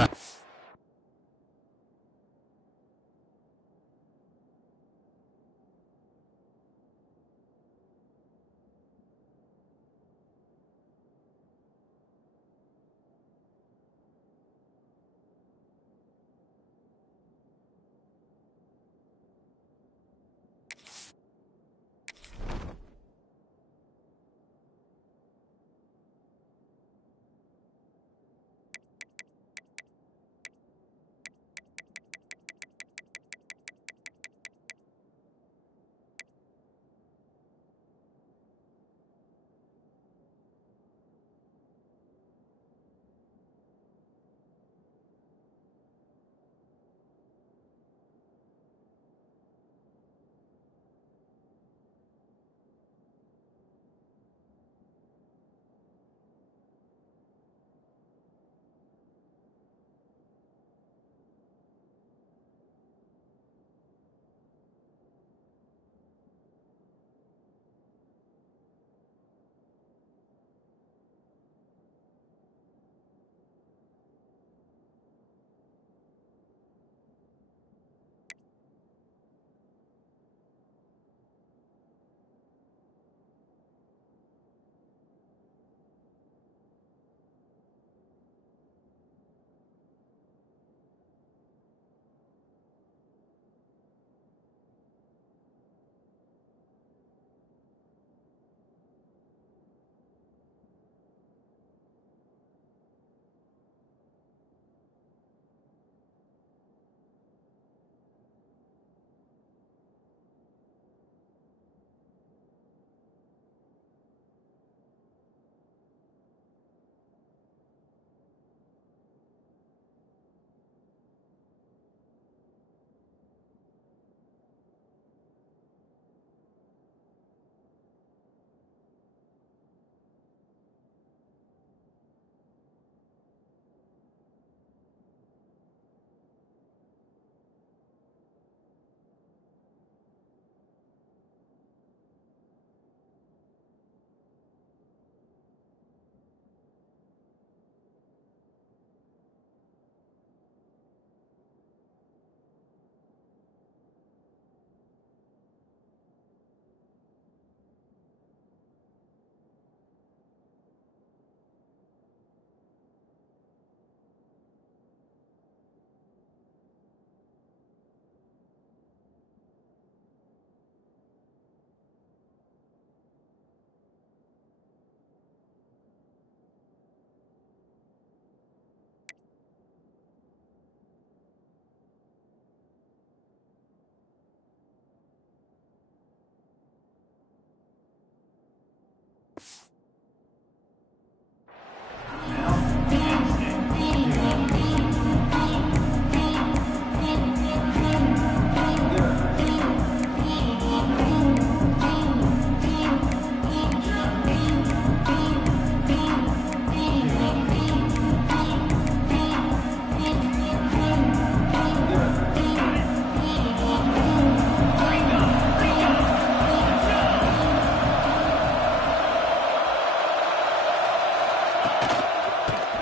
back.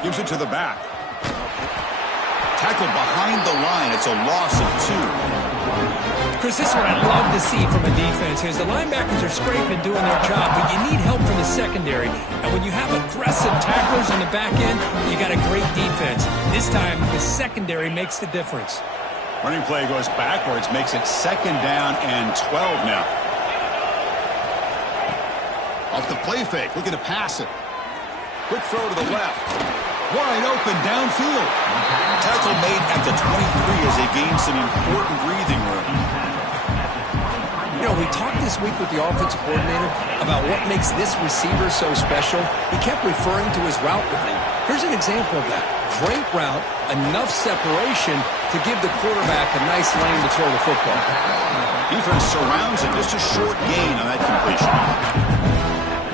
Gives it to the back. Tackled behind the line. It's a loss of 2. Chris, this is what I love to see from a defense is the linebackers are scraping and doing their job, but you need help from the secondary. And when you have aggressive tacklers on the back end, you got a great defense. This time, the secondary makes the difference. Running play goes backwards, makes it 2nd down and 12 now. Off the play fake, looking to pass it. Quick throw to the left. Wide open downfield. Tackle made at the 23 as they gain some important breathing room. You know, we talked this week with the offensive coordinator about what makes this receiver so special. He kept referring to his route running. Here's an example of that. Great route, enough separation to give the quarterback a nice lane to throw the football. Defense surrounds it. Just a short gain on that completion.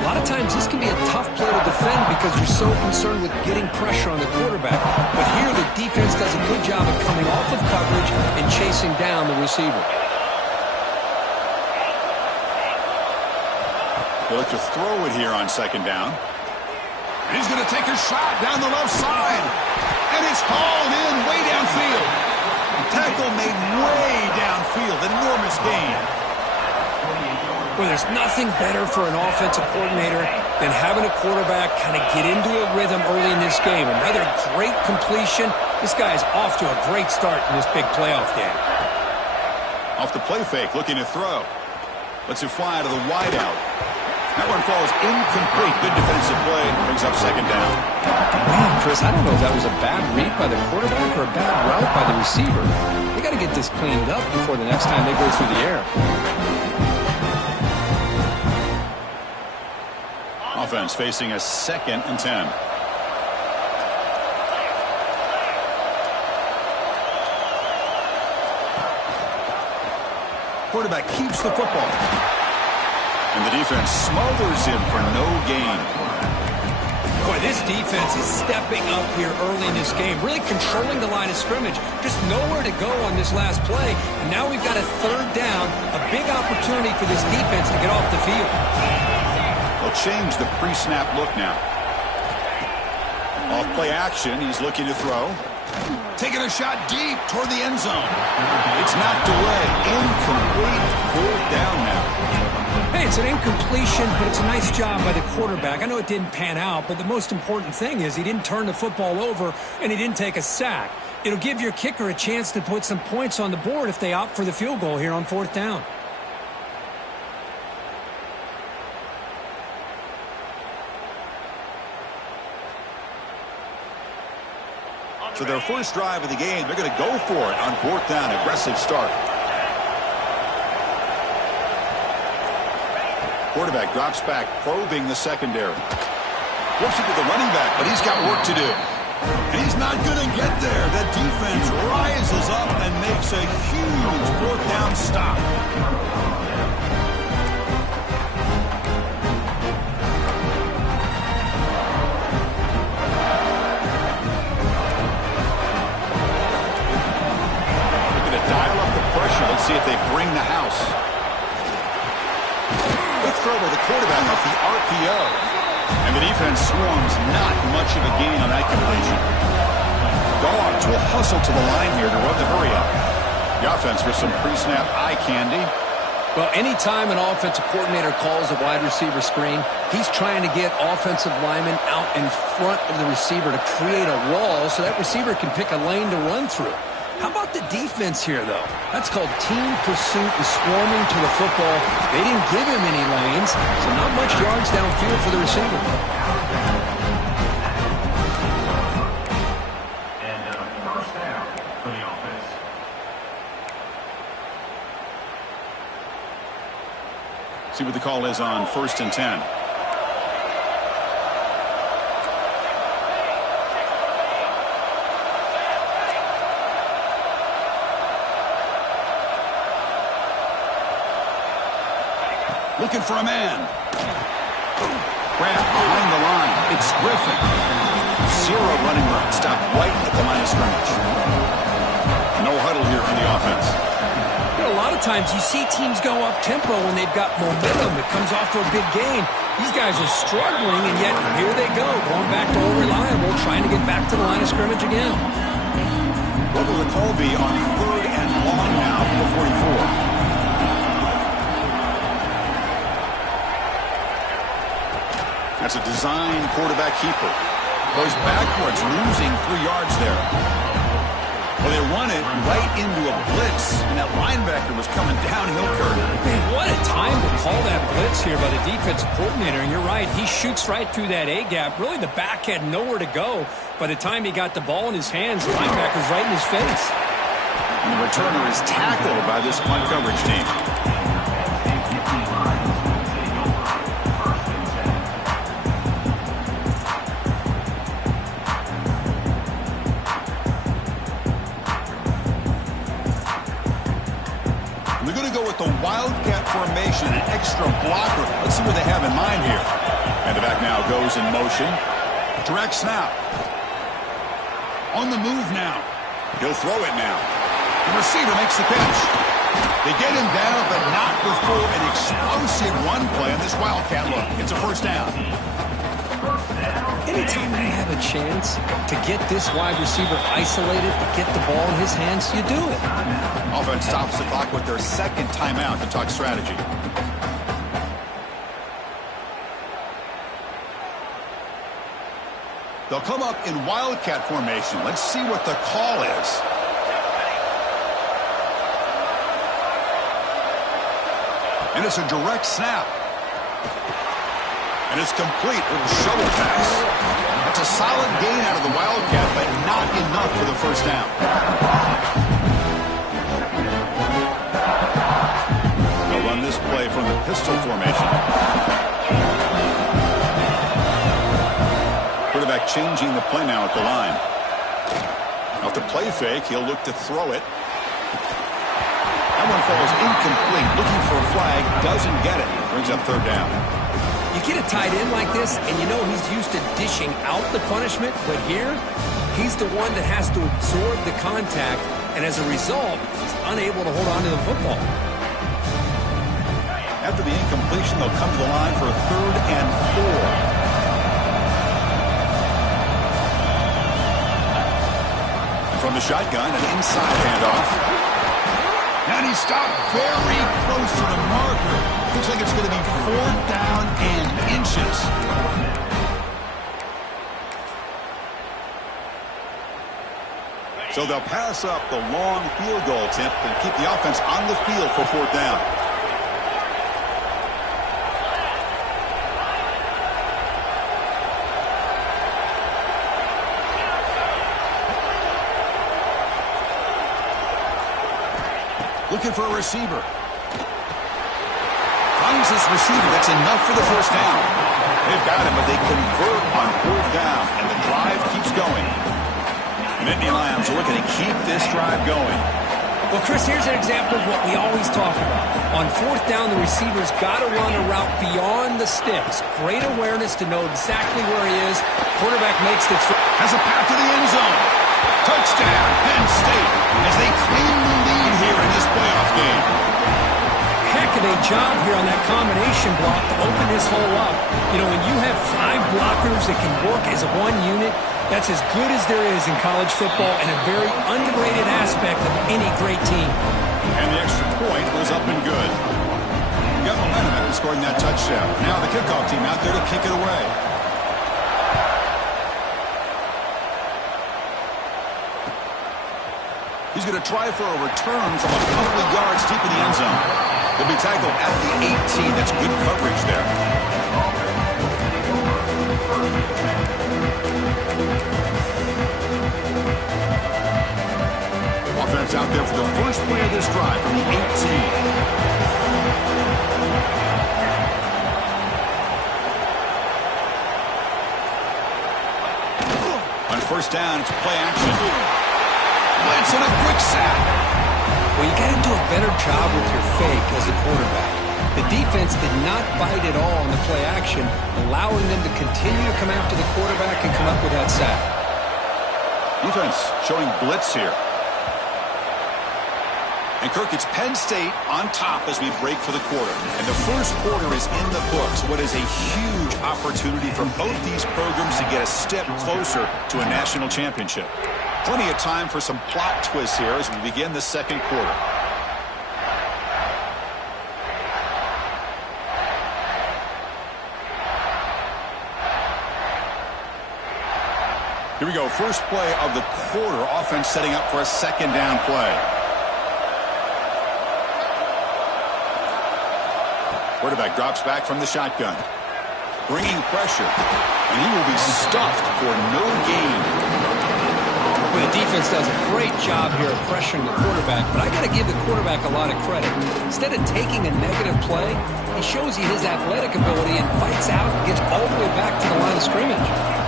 A lot of times this can be a tough play to defend because you're so concerned with getting pressure on the quarterback. But here the defense does a good job of coming off of coverage and chasing down the receiver. They look to throw it here on 2nd down. And he's going to take a shot down the left side. And it's hauled way downfield. Enormous gain. Well, there's nothing better for an offensive coordinator than having a quarterback kind of get into a rhythm early in this game. Another great completion. This guy is off to a great start in this big playoff game. Off the play fake, looking to throw. Lets it fly to the wideout. That one falls incomplete. Good defensive play. Brings up second down. Man, Chris, I don't know if that was a bad read by the quarterback or a bad route by the receiver. They got to get this cleaned up before the next time they go through the air. Offense facing a 2nd and 10. Quarterback keeps the football. And the defense smothers him for no gain. Boy, this defense is stepping up here early in this game, really controlling the line of scrimmage. Just nowhere to go on this last play. And now we've got a 3rd down, a big opportunity for this defense to get off the field. They'll change the pre-snap look now. Off play action, he's looking to throw. Taking a shot deep toward the end zone. It's knocked away. Incomplete. 4th down now. Hey, it's an incompletion, but it's a nice job by the quarterback. I know it didn't pan out, but the most important thing is he didn't turn the football over and he didn't take a sack. It'll give your kicker a chance to put some points on the board if they opt for the field goal here on 4th down. So their first drive of the game, they're going to go for it on 4th down. Aggressive start. Quarterback drops back, probing the secondary. Flips it to the running back, but he's got work to do. And he's not going to get there. The defense rises up and makes a huge 4th down stop. Let's see if they bring the house. Good throw by the quarterback off the RPO. And the defense swarms. Not much of a gain on that completion. Dogs will hustle to the line here to run the hurry up. The offense with some pre-snap eye candy. Well, anytime an offensive coordinator calls a wide receiver screen, he's trying to get offensive linemen out in front of the receiver to create a wall so that receiver can pick a lane to run through. How about the defense here, though? That's called team pursuit and swarming to the football. They didn't give him any lanes, so not much yards downfield for the receiver. And first down for the offense. See what the call is on 1st and 10. Looking for a man. Grant behind the line. It's Griffin. 0 running route. Stop right at the line of scrimmage. No huddle here for the offense. You know, a lot of times you see teams go up tempo when they've got momentum. It comes off to a big gain. These guys are struggling, and yet here they go, going back to old reliable, trying to get back to the line of scrimmage again. What will the call be on 3rd and long now for the 44? That's a design quarterback keeper. Goes backwards, losing 3 yards there. Well, they run it right into a blitz, and that linebacker was coming downhill curve. Man, what a time to call that blitz here by the defensive coordinator. And you're right, he shoots right through that A-gap. Really, the back had nowhere to go. By the time he got the ball in his hands, the linebacker's right in his face. And the returner is tackled by this punt coverage team. The Wildcat formation, an extra blocker. Let's see what they have in mind here. And the back now goes in motion. Direct snap. On the move now. He'll throw it now. The receiver makes the catch. They get him down, but not before an explosive run play on this Wildcat look. It's a first down. First down. Anytime you have a chance to get this wide receiver isolated, to get the ball in his hands, you do it. Offense stops the clock with their second timeout to talk strategy. They'll come up in wildcat formation. Let's see what the call is. And it's a direct snap. And it's complete with a shovel pass. That's a solid gain out of the wildcat, but not enough for the first down. They'll run this play from the pistol formation. Quarterback changing the play now at the line. Off the play fake, he'll look to throw it. That one falls incomplete. Looking for a flag, doesn't get it. Brings up third down. You get a tight end like this, and you know he's used to dishing out the punishment, but here, he's the one that has to absorb the contact, and as a result, he's unable to hold on to the football. After the incompletion, they'll come to the line for a 3rd and 4. From the shotgun, an inside handoff. And he stopped very close to the marker. Looks like it's going to be 4th down and inches. So they'll pass up the long field goal attempt and keep the offense on the field for 4th down. Looking for a receiver. Finds this receiver. That's enough for the first down. They've got him, but they convert on 4th down, and the drive keeps going. Nittany Lions are looking to keep this drive going. Well, Chris, here's an example of what we always talk about. On 4th down, the receiver's got to run a route beyond the sticks. Great awareness to know exactly where he is. Quarterback makes the throw. Has a path to the end zone. Touchdown, Penn State, as they claim the lead here in this playoff game. Heck of a job here on that combination block to open this hole up. You know, when you have 5 blockers that can work as one unit, that's as good as there is in college football and a very underrated aspect of any great team. And the extra point was up and good. Got momentum after scoring that touchdown. Now the kickoff team out there to kick it away. He's going to try for a return from a couple of yards deep in the end zone. He'll be tackled at the 18. That's good coverage there. Offense out there for the first play of this drive from the 18. On first down, it's play action. Blitz and a quick sack. Well, you got to do a better job with your fake as a quarterback. The defense did not bite at all on the play action, allowing them to continue to come after the quarterback and come up with that sack. Defense showing blitz here. And Kirk, it's Penn State on top as we break for the quarter. And the first quarter is in the books. What is a huge opportunity for both these programs to get a step closer to a national championship. Plenty of time for some plot twists here as we begin the second quarter. Here we go. First play of the quarter. Offense setting up for a second down play. Quarterback drops back from the shotgun. Bringing pressure. And he will be stuffed for no gain. Well, the defense does a great job here of pressuring the quarterback, but I got to give the quarterback a lot of credit. Instead of taking a negative play, he shows you his athletic ability and fights out and gets all the way back to the line of scrimmage.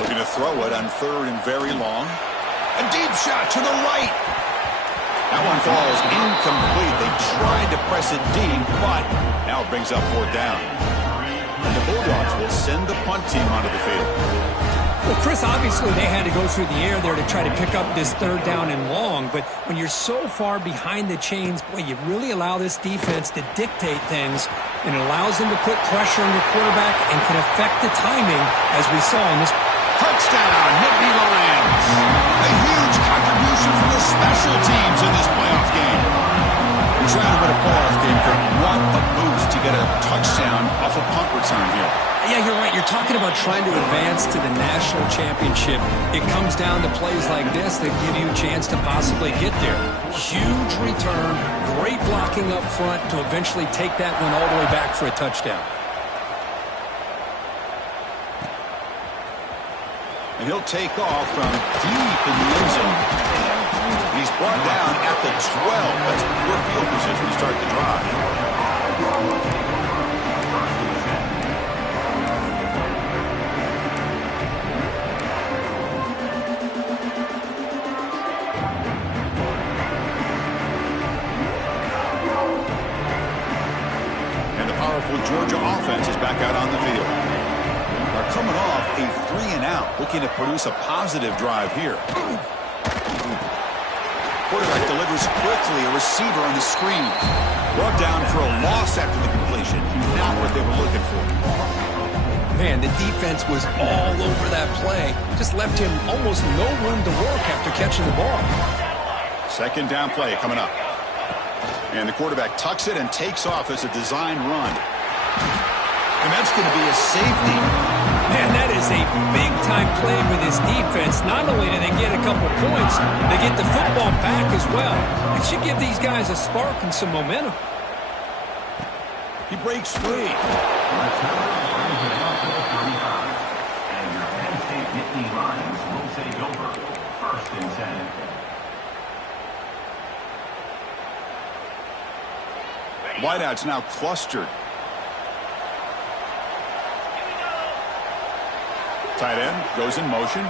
Looking to throw it on 3rd and very long. A deep shot to the right. That one falls incomplete. They tried to press it deep, but now it brings up fourth down. And the Bulldogs will send the punt team onto the field. Well, Chris, obviously they had to go through the air there to try to pick up this third down and long, but when you're so far behind the chains, boy, you really allow this defense to dictate things, and it allows them to put pressure on your quarterback and can affect the timing, as we saw in this. Touchdown, Nittany Lions. A huge contribution from the special teams in this playoff game. You're trying to win a playoff game, but what a boost to get a touchdown off a punt return here. Yeah, you're right. You're talking about trying to advance to the national championship. It comes down to plays like this that give you a chance to possibly get there. Huge return, great blocking up front to eventually take that one all the way back for a touchdown. And he'll take off from deep in the end zone. He's brought down at the 12. That's poor field position to start the drive. Georgia offense is back out on the field. They're coming off a 3-and-out, looking to produce a positive drive here. Quarterback delivers quickly, a receiver on the screen. Brought down for a loss after the completion. Not what they were looking for. Man, the defense was all over that play. Just left him almost no room to work after catching the ball. Second down play coming up. And the quarterback tucks it and takes off as a design run. And that's going to be a safety. Man, that is a big-time play for this defense. Not only do they get a couple points, they get the football back as well. It should give these guys a spark and some momentum. He breaks free. And your Penn State Nittany Lions will take over. 1st and 10. Wideouts now clustered. Tight end goes in motion.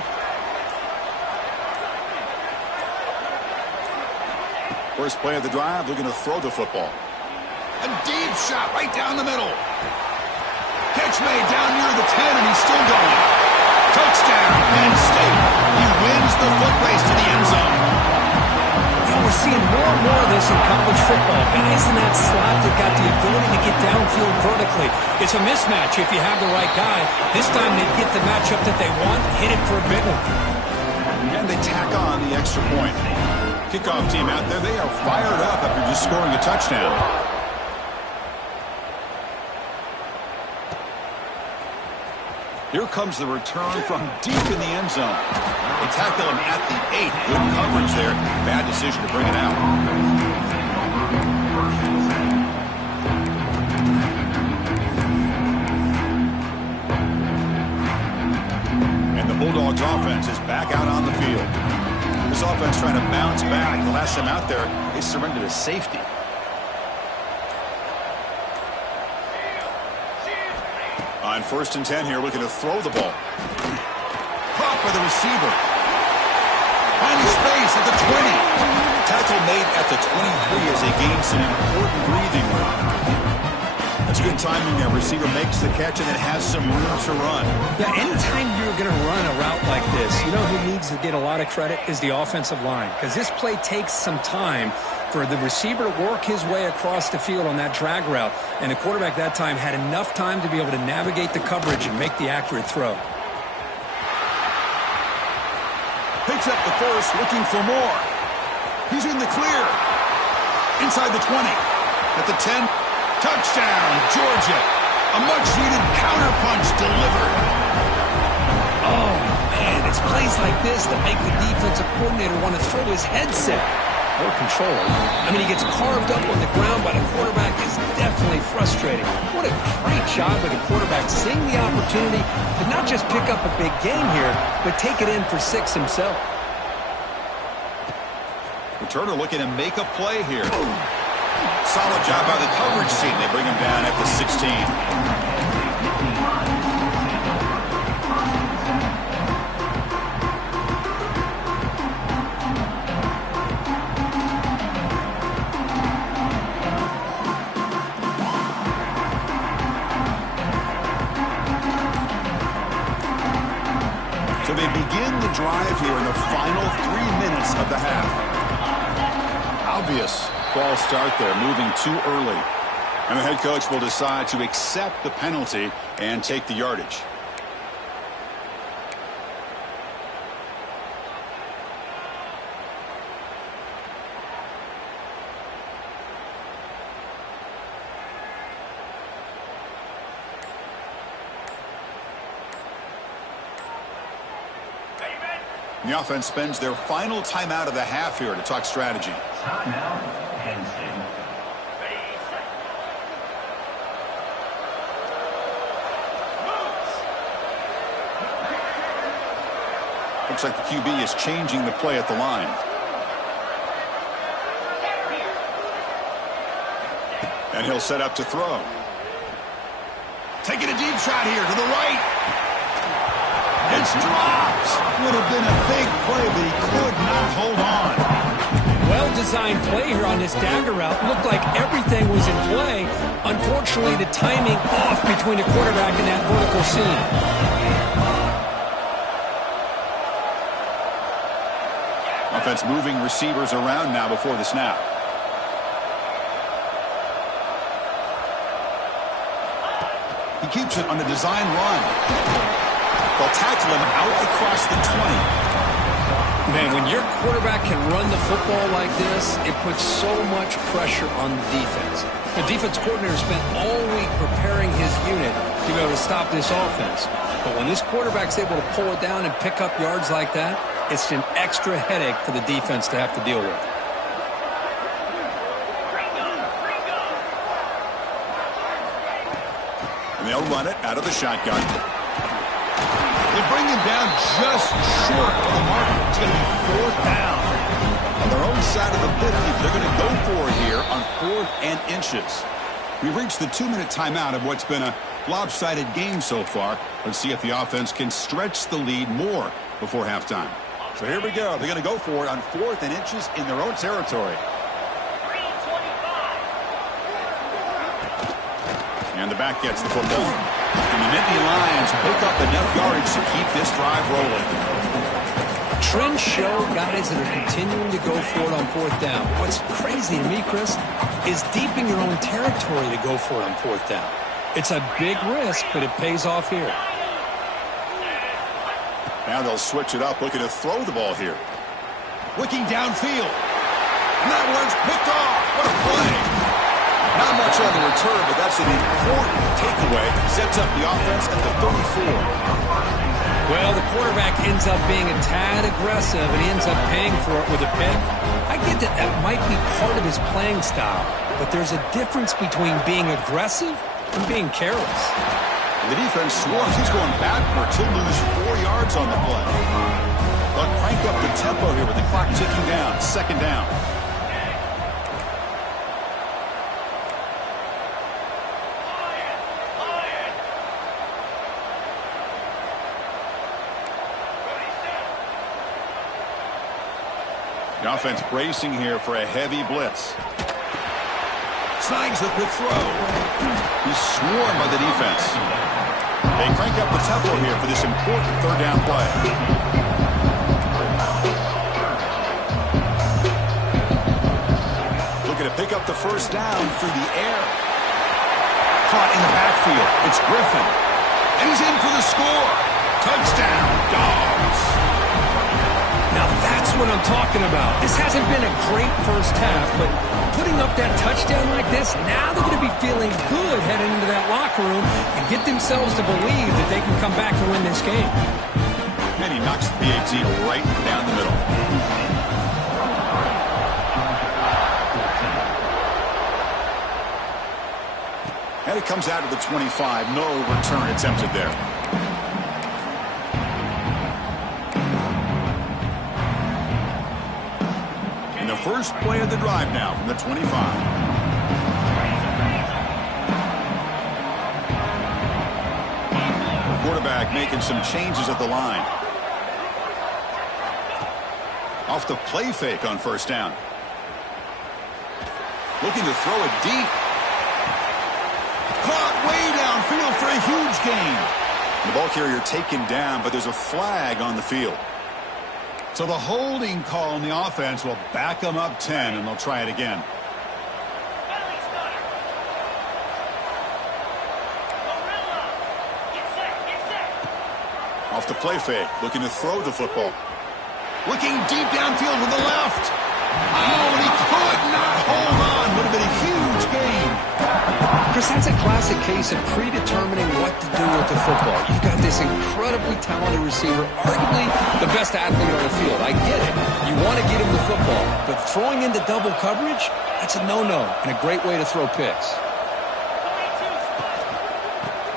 First play of the drive, looking to throw the football. A deep shot right down the middle. Catch made down near the 10, and he's still going. Touchdown, Penn State. He wins the foot race to the end zone. We're seeing more and more of this in college football. Guys in that slot that got the ability to get downfield vertically. It's a mismatch if you have the right guy. This time they get the matchup that they want, hit it for a big one. And they tack on the extra point. Kickoff team out there, they are fired up after just scoring a touchdown. Here comes the return from deep in the end zone. They tackle him at the 8. Good coverage there. Bad decision to bring it out. And the Bulldogs offense is back out on the field. This offense trying to bounce back. The last time out there, they surrendered a safety. On 1st and 10 here, looking to throw the ball. Caught by the receiver. Finding space at the 20. Tackle made at the 23 as they gain some important breathing room. That's good timing there. Receiver makes the catch and then has some room to run. Yeah, anytime you're going to run a route like this, you know who needs to get a lot of credit is the offensive line. Because this play takes some time for the receiver to work his way across the field on that drag route. And the quarterback that time had enough time to be able to navigate the coverage and make the accurate throw. Picks up the first, looking for more. He's in the clear. Inside the 20. At the 10. Touchdown, Georgia. A much-needed counterpunch delivered. Oh, man, it's plays like this that make the defensive coordinator want to throw his headset. More control. I mean, he gets carved up on the ground by the quarterback. Is definitely frustrating. What a great job by the quarterback seeing the opportunity to not just pick up a big game here, but take it in for 6 himself. Returner looking to make a play here. Solid job by the coverage team. They bring him down at the 16. drive here in the final 3 minutes of the half. Obvious false start there, moving too early. And the head coach will decide to accept the penalty and take the yardage. The offense spends their final timeout of the half here to talk strategy. Timeout, Penn State. Looks like the QB is changing the play at the line. And he'll set up to throw. Taking a deep shot here to the right. It's dropped. Would have been a big play, but he could not hold on. Well-designed play here on this dagger route. Looked like everything was in play. Unfortunately, the timing off between the quarterback and that vertical seam. Offense moving receivers around now before the snap. He keeps it on the design run. They'll tackle him out across the 20. Man, when your quarterback can run the football like this, it puts so much pressure on the defense. The defense coordinator spent all week preparing his unit to be able to stop this offense. But when this quarterback's able to pull it down and pick up yards like that, it's an extra headache for the defense to have to deal with. And they'll run it out of the shotgun. They bring him down just short of the mark. It's going to be 4th down. On their own side of the 50, they're going to go for it here on 4th and inches. We've reached the 2-minute timeout of what's been a lopsided game so far. Let's see if the offense can stretch the lead more before halftime. So here we go. They're going to go for it on 4th and inches in their own territory. And the back gets the football. And the Nittany Lions pick up enough yardage to keep this drive rolling. Trends show guys that are continuing to go for it on 4th down. What's crazy to me, Chris, is deep in your own territory to go for it on 4th down. It's a big risk, but it pays off here. Now they'll switch it up, looking to throw the ball here. Looking downfield. And that one's picked off. What a play. Not much on the return, but that's an important takeaway. Sets up the offense at the 34. Well, the quarterback ends up being a tad aggressive, and he ends up paying for it with a pick. I get that that might be part of his playing style, but there's a difference between being aggressive and being careless. The defense swarms. He's going backwards. He'll lose 4 yards on the play. They'll crank up the tempo here with the clock ticking down. 2nd down. The offense bracing here for a heavy blitz. Snags the quick throw. He's swarmed by the defense. They crank up the tempo here for this important 3rd down play. Looking to pick up the 1st down through the air. Caught in the backfield. It's Griffin. And he's in for the score. Touchdown, Dogs. Now that's what I'm talking about. This hasn't been a great first half, but putting up that touchdown like this, now they're going to be feeling good heading into that locker room and get themselves to believe that they can come back and win this game. And he knocks the PAT right down the middle. And it comes out of the 25. No return attempted there. First play of the drive now from the 25. The quarterback making some changes at the line. Off the play fake on 1st down. Looking to throw it deep. Caught way downfield for a huge gain. The ball carrier taken down, but there's a flag on the field. So the holding call on the offense will back them up 10, and they'll try it again. Off the play fake, looking to throw the football. Looking deep downfield to the left. Oh, and he could not hold on. Would have been a huge gain. Chris, that's a classic case of predetermining what to do with the football. You've got this incredibly talented receiver, arguably the best athlete on the field. I get it. You want to get him the football, but throwing into double coverage, that's a no-no and a great way to throw picks.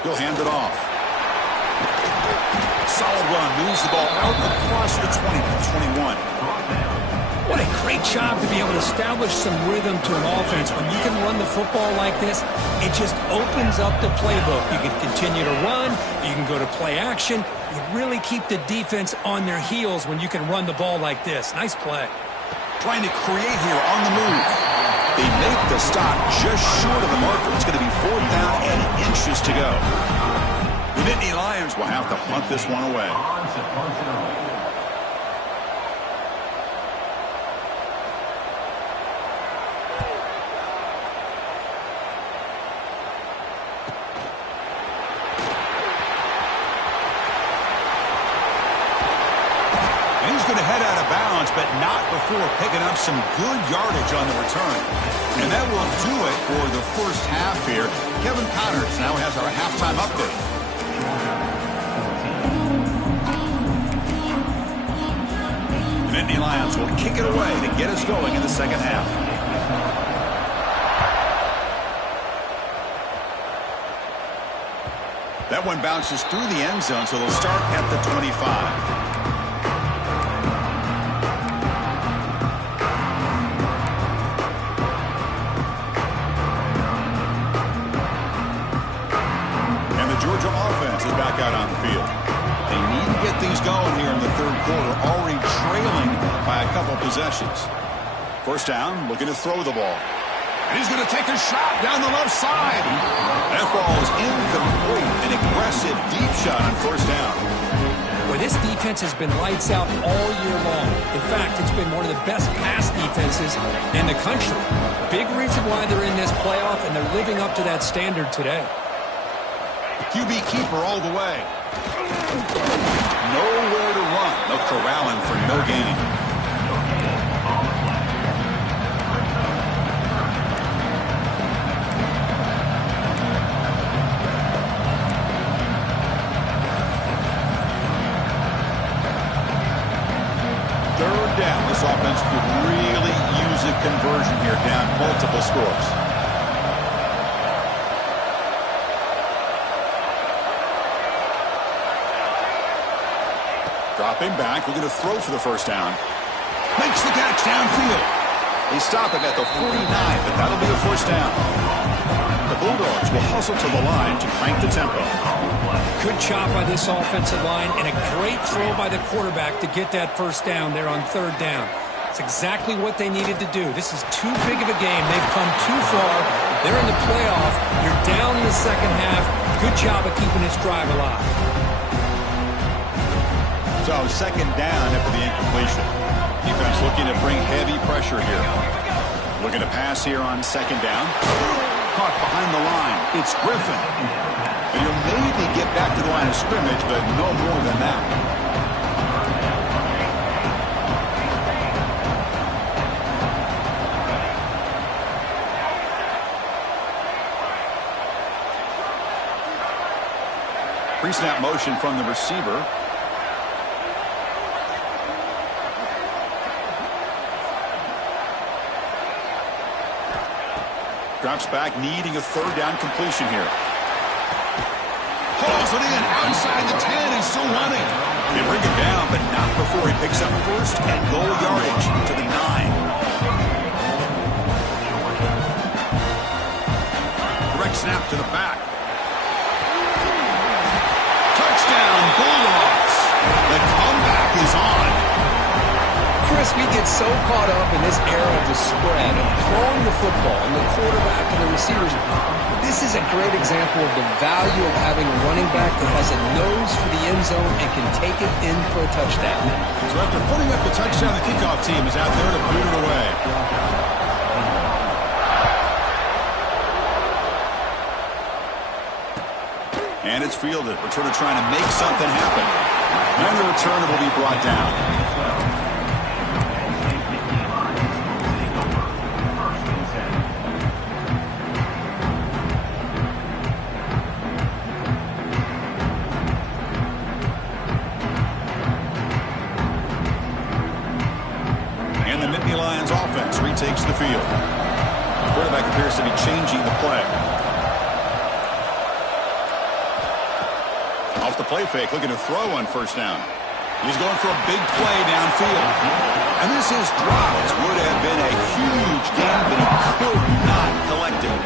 He'll hand it off. Solid run, moves the ball out across the 20 to 21. What a great job to be able to establish some rhythm to an offense. When you can run the football like this, it just opens up the playbook. You can continue to run. You can go to play action. You really keep the defense on their heels when you can run the ball like this. Nice play. Trying to create here on the move. They make the stop just short of the marker. It's going to be 4th down and inches to go. The Nittany Lions will have to punt this one away. And he's going to head out of bounds, but not before picking up some good yardage on the return. And that will do it for the first half here. Kevin Connors now has our halftime update. The Nittany Lions will kick it away to get us going in the second half. That one bounces through the end zone, so they'll start at the 25. Georgia offense is back out on the field. They need to get things going here in the third quarter, already trailing by a couple possessions. First down, looking to throw the ball. And he's going to take a shot down the left side. That ball is incomplete. An aggressive deep shot on first down. Well, this defense has been lights out all year long. In fact, it's been one of the best pass defenses in the country. Big reason why they're in this playoff, and they're living up to that standard today. QB keeper all the way. Nowhere to run. They'll corral him for no gain. Third down. This offense could really use a conversion here, down multiple scores. Dropping back, we're going to throw for the first down. Makes the catch downfield. They stop it at the 49, but that'll be a first down. The Bulldogs will hustle to the line to crank the tempo. Good job by this offensive line, and a great throw by the quarterback to get that first down there on third down. It's exactly what they needed to do. This is too big of a game. They've come too far. They're in the playoff. You're down in the second half. Good job of keeping this drive alive. So second down after the incompletion. Defense looking to bring heavy pressure here. Looking to pass here on second down. Caught behind the line. It's Griffin. And he'll maybe get back to the line of scrimmage, but no more than that. Pre-snap motion from the receiver. Drops back, needing a third down completion here. Hauls it in outside the 10 and still running. They bring him down, but not before he picks up first and goal yardage to the 9. Direct snap to the back. Touchdown, Bulldogs. The comeback is on. Chris, Chris, we get so caught up in this era of the spread, of throwing the football and the quarterback and the receivers. This is a great example of the value of having a running back that has a nose for the end zone and can take it in for a touchdown. So after putting up the touchdown, the kickoff team is out there to boot it away. And it's fielded. Returner trying to make something happen. And the returner will be brought down. Takes the field. The quarterback appears to be changing the play. Off the play fake, looking to throw on first down. He's going for a big play downfield. And this is dropped. Would have been a huge gain, but he could not collect it.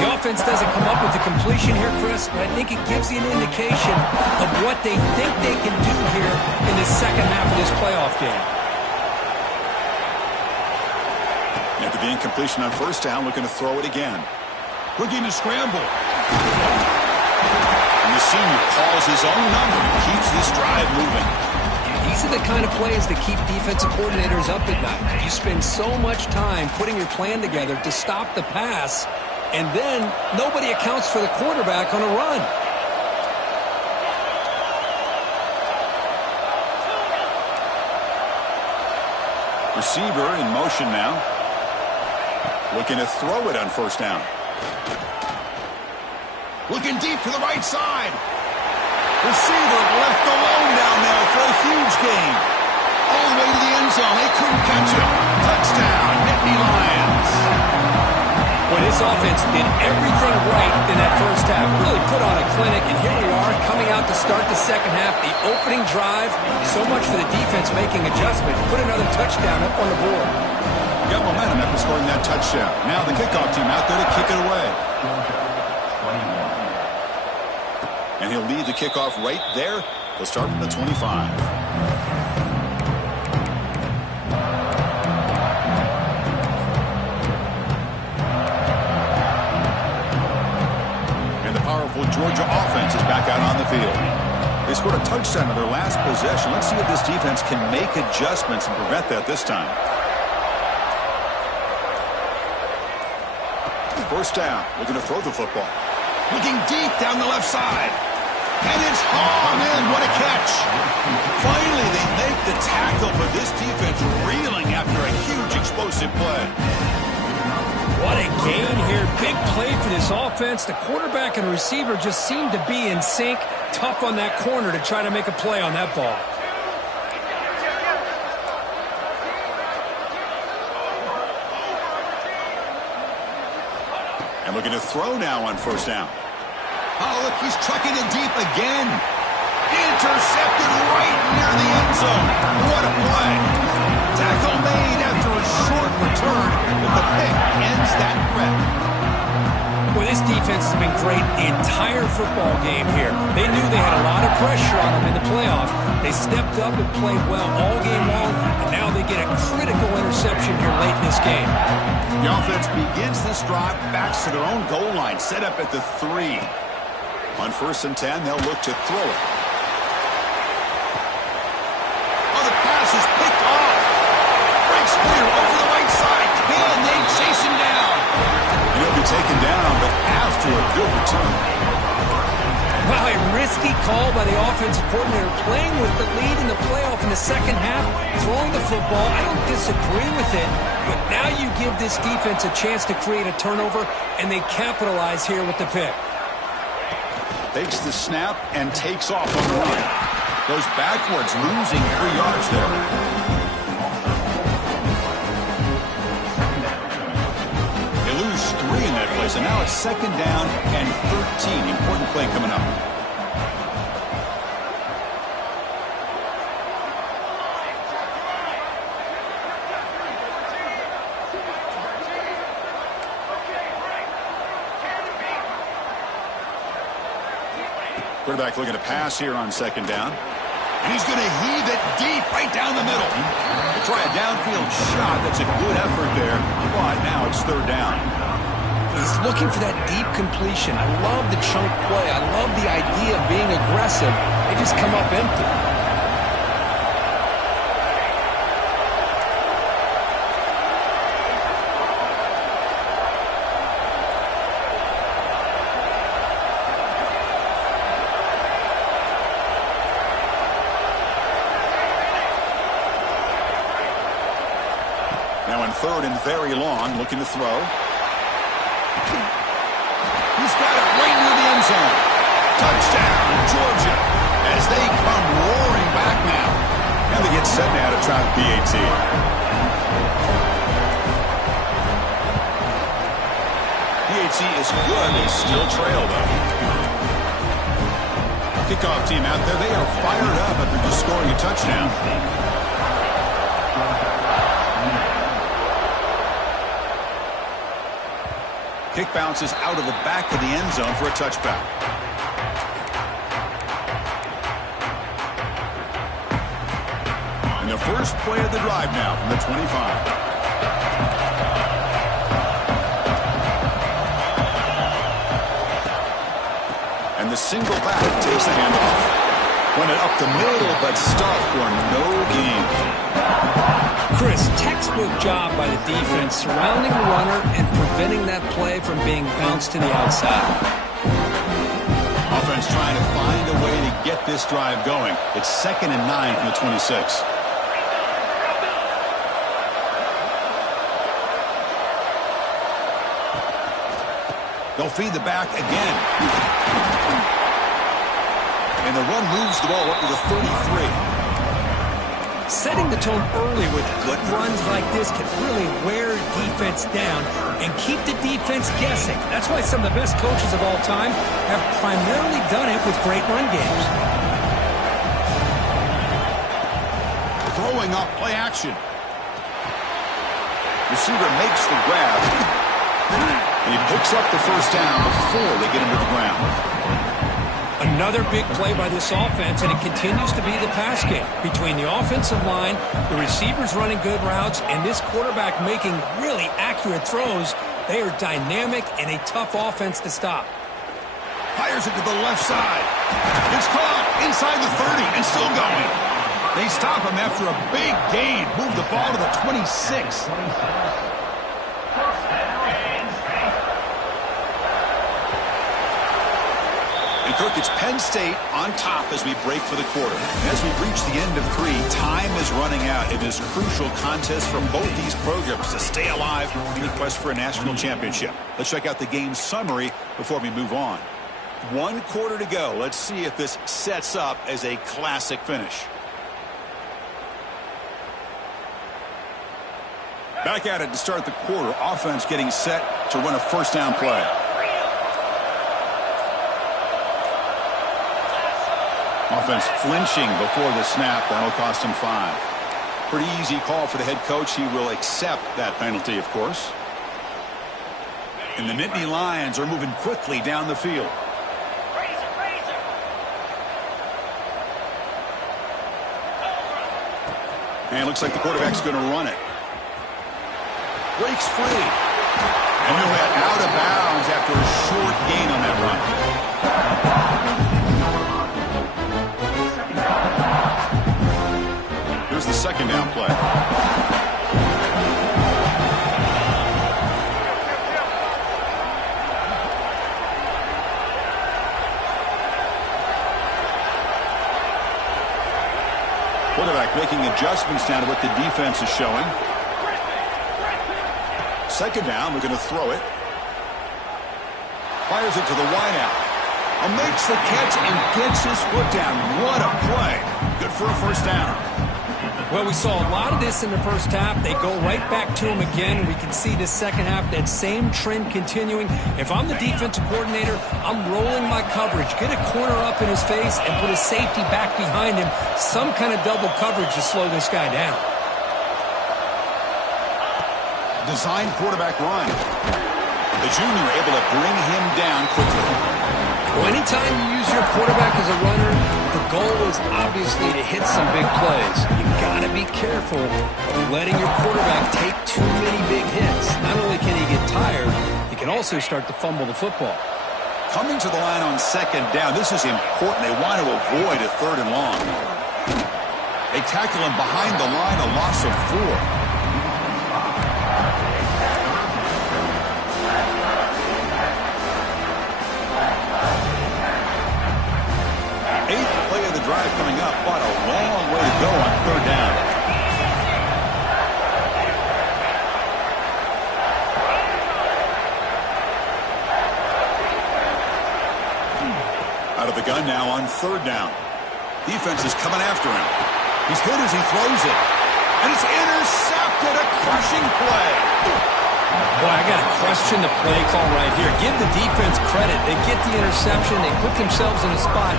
The offense doesn't come up with the completion here, Chris, but I think it gives you an indication of what they think they can do here in the second half of this playoff game. After the incompletion on first down, looking to throw it again. Looking to scramble. And the senior calls his own number and keeps this drive moving. These are the kind of plays that keep defensive coordinators up at night. You spend so much time putting your plan together to stop the pass, and then nobody accounts for the quarterback on a run. Receiver in motion now. Looking to throw it on first down. Looking deep to the right side. Receiver left alone down there for a huge gain. All the way to the end zone. They couldn't catch him. Touchdown, Nittany Lions. Well, this offense did everything right in that first half. Really put on a clinic, and here we are coming out to start the second half. The opening drive, so much for the defense making adjustments. Put another touchdown up on the board. Got momentum after scoring that touchdown. Now the kickoff team out there to kick it away. And he'll lead the kickoff right there. He'll start from the 25. And the powerful Georgia offense is back out on the field. They scored a touchdown in their last possession. Let's see if this defense can make adjustments and prevent that this time. First down, looking to throw the football. Looking deep down the left side. And it's hauled in. What a catch. Finally, they make the tackle, but this defense reeling after a huge explosive play. What a gain here. Big play for this offense. The quarterback and receiver just seem to be in sync. Tough on that corner to try to make a play on that ball. Looking to throw now on first down. Oh, look, he's trucking it deep again. Intercepted right near the end zone. What a play. Tackle made after a short return, but the pick ends that threat. Well, this defense has been great the entire football game here. They knew they had a lot of pressure on them in the playoff. They stepped up and played well all game long, and now they get a critical interception here late in this game. The offense begins this drive, backs to their own goal line, set up at the 3. On 1st and 10, they'll look to throw it. Oh, the pass is picked off. Breaks clear over the right side. Can they chase him down? He'll be taken down, but after a good return. Wow, a risky call by the offensive coordinator, playing with the lead in the playoff in the second half, throwing the football. I don't disagree with it, but now you give this defense a chance to create a turnover, and they capitalize here with the pick. Takes the snap and takes off on the run. Goes backwards, losing 3 yards there. They lose 3 in that play, so now it's 2nd down and 13. Important play coming up. Quarterback looking to pass here on 2nd down. And he's going to heave it deep right down the middle. They try a downfield shot. That's a good effort there. But now it's third down. He's looking for that deep completion. I love the chunk play. I love the idea of being aggressive. They just come up empty. Now in third and very long, looking to throw. He's got it right near the end zone. Touchdown, Georgia, as they come roaring back now. Now they get set now to try the PAT. PAT is good. They still trail, though. Kickoff team out there. They are fired up after just scoring a touchdown. Kick bounces out of the back of the end zone for a touchback. And the first play of the drive now from the 25. And the single back takes the handoff. Run it up the middle, but stuffed for no gain. Chris, textbook job by the defense surrounding the runner and preventing that play from being bounced to the outside. Offense trying to find a way to get this drive going. It's 2nd and 9 from the 26. They'll feed the back again. And the run moves the ball up to the 33. Setting the tone early with good runs like this can really wear defense down and keep the defense guessing. That's why some of the best coaches of all time have primarily done it with great run games. Throwing up play action. Receiver makes the grab. And he picks up the first down before they get him to the ground. Another big play by this offense, and it continues to be the pass game. Between the offensive line, the receivers running good routes, and this quarterback making really accurate throws, they are dynamic and a tough offense to stop. Fires it to the left side. It's caught inside the 30 and still going. They stop him after a big gain. Move the ball to the 26. And Kirk, it's Penn State on top as we break for the quarter. And as we reach the end of 3, time is running out in this crucial contest for both these programs to stay alive in the quest for a national championship. Let's check out the game summary before we move on. 1 quarter to go. Let's see if this sets up as a classic finish. Back at it to start the quarter. Offense getting set to run a first down play. Offense flinching before the snap. That'll cost him 5. Pretty easy call for the head coach. He will accept that penalty, of course. And the Nittany Lions are moving quickly down the field. And it looks like the quarterback's going to run it. Breaks free. And he'll head out of bounds after a short gain on that run. Here's the second down play. Quarterback making adjustments now to what the defense is showing. Second down, we're going to throw it. Fires it to the wideout. Makes the catch and gets his foot down. What a play. Good for a first down. Well, we saw a lot of this in the first half. They go right back to him again, and we can see the second half, that same trend continuing. If I'm the defensive coordinator, I'm rolling my coverage. Get a corner up in his face and put a safety back behind him. Some kind of double coverage to slow this guy down. Design quarterback run. The junior able to bring him down quickly. Well, anytime you use your quarterback as a runner, the goal is obviously to hit some big plays. You got to be careful of letting your quarterback take too many big hits. Not only can he get tired, he can also start to fumble the football. Coming to the line on second down, this is important. They want to avoid a third and long. They tackle him behind the line, a loss of 4. Drive coming up, but a long way to go on third down. Out of the gun now on third down. Defense is coming after him. He's hit as he throws it. And it's intercepted, a crushing play. Boy, I got to question the play call right here. Give the defense credit. They get the interception. They put themselves in a spot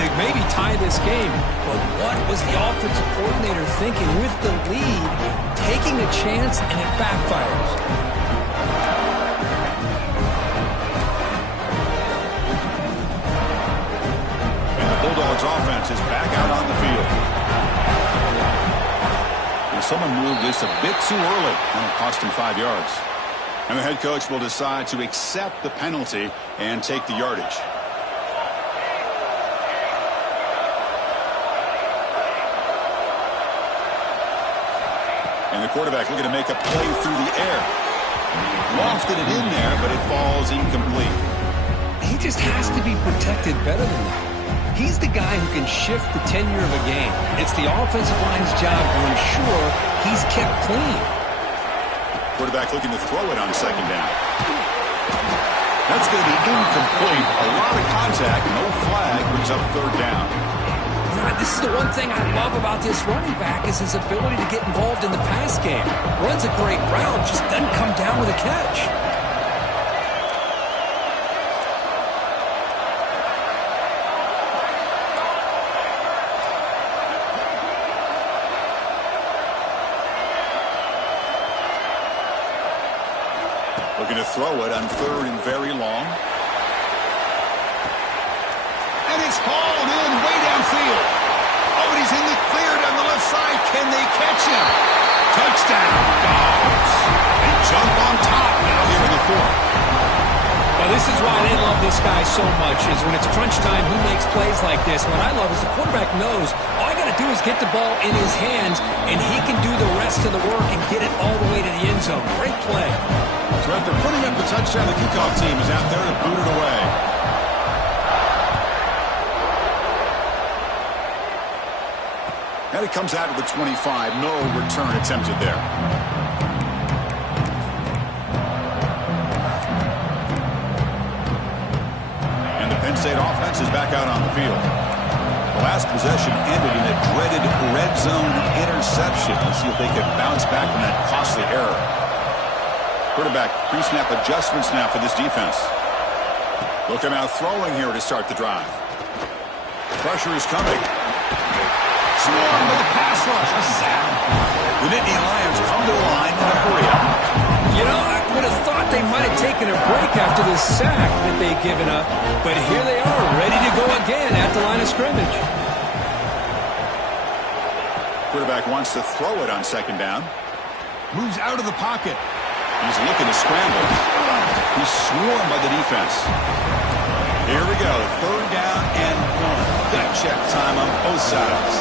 to maybe tie this game. But what was the offensive coordinator thinking with the lead, taking a chance, and it backfires? And the Bulldogs offense is back out on the field. And someone moved this a bit too early, and it cost him 5 yards. And the head coach will decide to accept the penalty and take the yardage. And the quarterback looking to make a play through the air. Lofted it in there, but it falls incomplete. He just has to be protected better than that. He's the guy who can shift the tenure of a game. It's the offensive line's job to ensure he's kept clean. Quarterback looking to throw it on second down. That's going to be incomplete. A lot of contact, no flag, brings up third down. This is the one thing I love about this running back is his ability to get involved in the pass game. Runs a great route, just doesn't come down with a catch. Looking to throw it on third and very long. And it's hauled in way downfield. Oh, and he's in the clear down the left side. Can they catch him? Touchdown, Dogs. They jump on top now here in the fourth. Well, this is why they love this guy so much, is when it's crunch time, he makes plays like this. What I love is the quarterback knows all I got to do is get the ball in his hands, and he can do the rest of the work and get it all the way to the end zone. Great play. So after putting up the touchdown, the kickoff team is out there to boot it away. And it comes out of the 25. No return attempted there. And the Penn State offense is back out on the field. The last possession ended in a dreaded red zone interception. Let's see if they can bounce back from that costly error. Quarterback pre-snap adjustments now for this defense. Look him out throwing here to start the drive. Pressure is coming. Swarmed by the pass rush. A sack. The Nittany Lions come to the line in a hurry up. You know, I would have thought they might have taken a break after this sack that they'd given up. But here they are, ready to go again at the line of scrimmage. Quarterback wants to throw it on second down. Moves out of the pocket. He's looking to scramble. He's swarmed by the defense. Here we go. Third down and 1. Gut check time on both sides.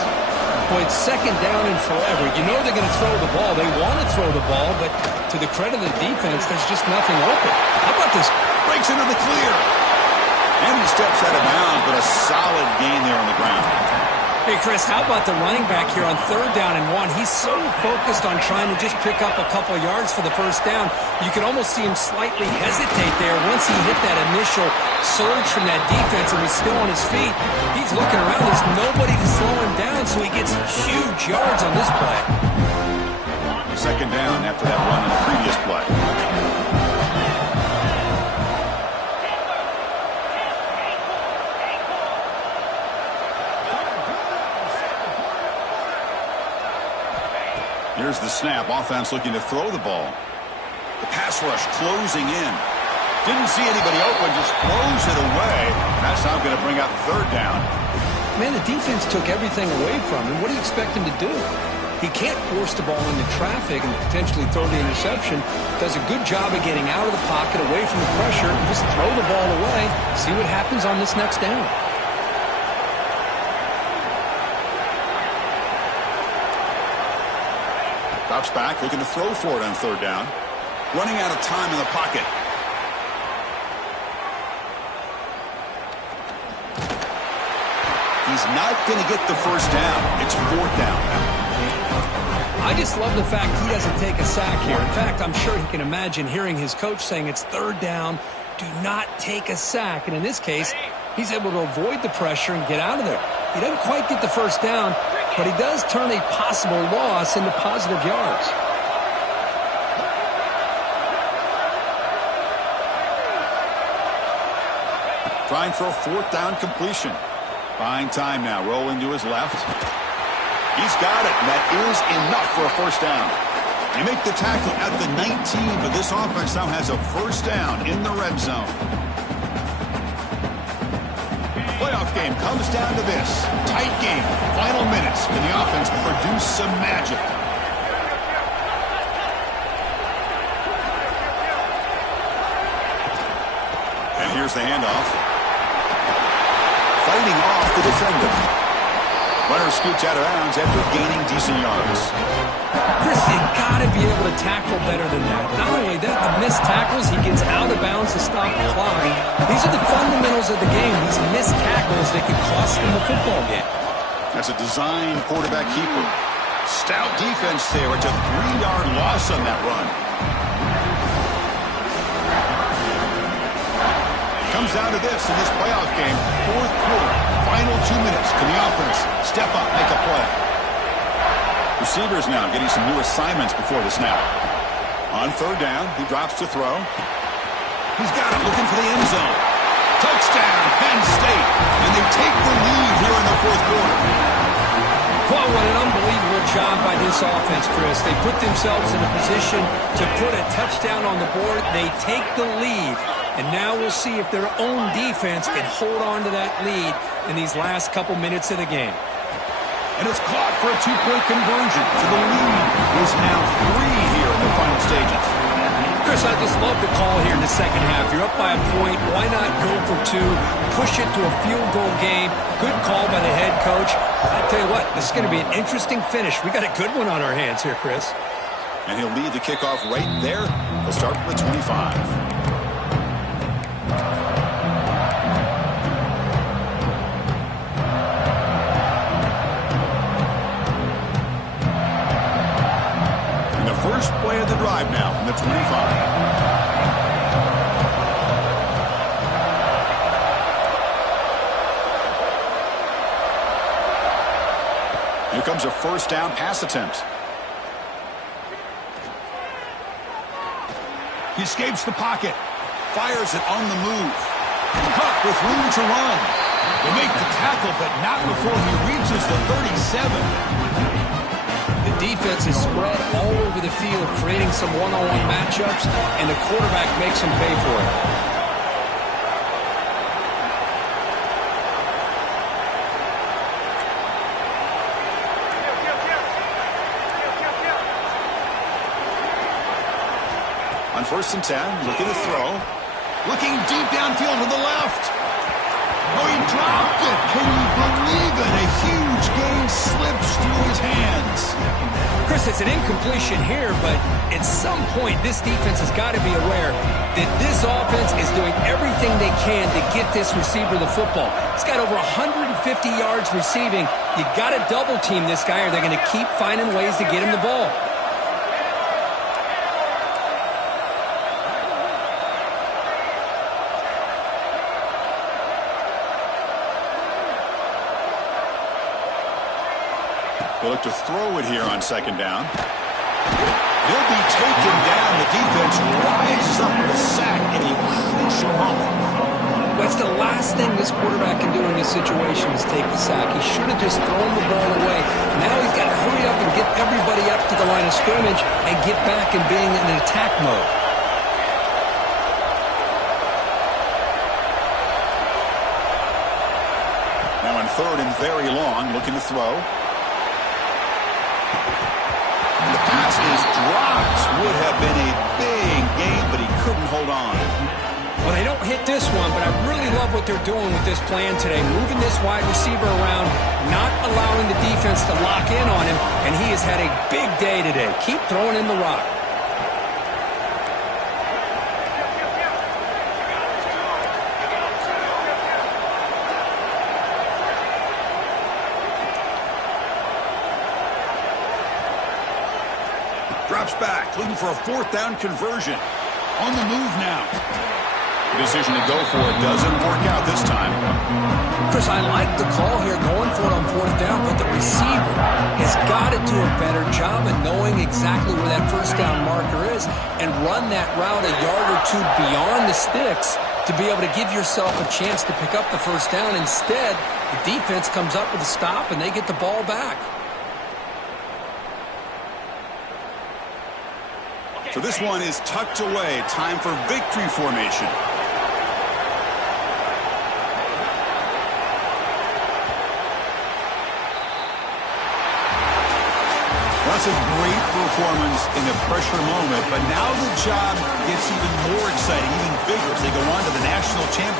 Boy, it's second down and forever. You know they're going to throw the ball. They want to throw the ball, but to the credit of the defense, there's just nothing open. How about this? Breaks into the clear. And he steps out of bounds, but a solid gain there on the ground. Hey, Chris, how about the running back here on third down and 1? He's so focused on trying to just pick up a couple yards for the first down. You can almost see him slightly hesitate there once he hit that initial surge from that defense and was still on his feet. He's looking around. There's nobody to slow him down, so he gets huge yards on this play. Second down after that run in the previous play. Here's the snap. Offense looking to throw the ball. The pass rush closing in. Didn't see anybody open, just throws it away. That's now going to bring up third down. Man, the defense took everything away from him. What do you expect him to do? He can't force the ball into traffic and potentially throw the interception. Does a good job of getting out of the pocket, away from the pressure, and just throw the ball away. See what happens on this next down. Drops back, looking to throw for it on third down. Running out of time in the pocket. He's not going to get the first down. It's fourth down now. I just love the fact he doesn't take a sack here. In fact, I'm sure he can imagine hearing his coach saying it's third down, do not take a sack. And in this case, he's able to avoid the pressure and get out of there. He doesn't quite get the first down, but he does turn a possible loss into positive yards. Trying for a fourth down completion. Buying time now, rolling to his left. He's got it, and that is enough for a first down. They make the tackle at the 19, but this offense now has a first down in the red zone. Playoff game comes down to this. Tight game, final minutes. Can the offense produce some magic? And here's the handoff. Fighting off the defender. Runner scoots out of bounds after gaining decent yards. Chris, you got to be able to tackle better than that. Not only that, the missed tackles, he gets out of bounds to stop the clock. These are the fundamentals of the game. These missed tackles that could cost them the football game. That's a design quarterback keeper. Stout defense there. It's a 3-yard loss on that run. Comes down to this in this playoff game. Fourth quarter, final 2 minutes. Can the offense step up, make a play? Receivers now getting some new assignments before the snap. On third down, he drops to throw. He's got it, looking for the end zone. Touchdown, Penn State. And they take the lead here in the fourth quarter. Well, what an unbelievable job by this offense, Chris. They put themselves in a position to put a touchdown on the board. They take the lead. And now we'll see if their own defense can hold on to that lead in these last couple minutes of the game. And it's caught for a 2-point conversion. So the lead is now 3 here in the final stages. Chris, I just love the call here in the second half. You're up by a point. Why not go for 2? Push it to a field goal game. Good call by the head coach. I'll tell you what, this is going to be an interesting finish. We got a good one on our hands here, Chris. And he'll lead the kickoff right there. He'll start from the 25. First play of the drive now from the 25. Here comes a first down pass attempt. He escapes the pocket. Fires it on the move. Caught with room to run. They make the tackle, but not before he reaches the 37. The defense is spread all over the field, creating some one-on-one matchups, and the quarterback makes them pay for it. On 1st and 10, looking to throw. Looking deep downfield to the left. Oh, he dropped it. Can you believe it? A huge gain slips through his hands. Chris, it's an incompletion here, but at some point, this defense has got to be aware that this offense is doing everything they can to get this receiver the football. He's got over 150 yards receiving. You got to double team this guy, or they're going to keep finding ways to get him the ball. They look to throw it here on second down. He'll be taken down. The defense rises up with a sack in a crucial moment. That's the last thing this quarterback can do in this situation is take the sack. He should have just thrown the ball away. Now he's got to hurry up and get everybody up to the line of scrimmage and get back and being in an attack mode. Now on 3rd and very long, looking to throw. And the pass is dropped. Would have been a big game, but he couldn't hold on. Well, they don't hit this one, but I really love what they're doing with this plan today. Moving this wide receiver around, not allowing the defense to lock in on him, and he has had a big day today. Keep throwing in the rock. Drops back, looking for a 4th down conversion. On the move now. The decision to go for it doesn't work out this time. Chris, I like the call here, going for it on 4th down, but the receiver has got to do a better job of knowing exactly where that 1st down marker is and run that route a yard or 2 beyond the sticks to be able to give yourself a chance to pick up the 1st down. Instead, the defense comes up with a stop and they get the ball back. So this one is tucked away. Time for victory formation. That's a great performance in a pressure moment, but now the job gets even more exciting, even bigger as they go on to the national championship.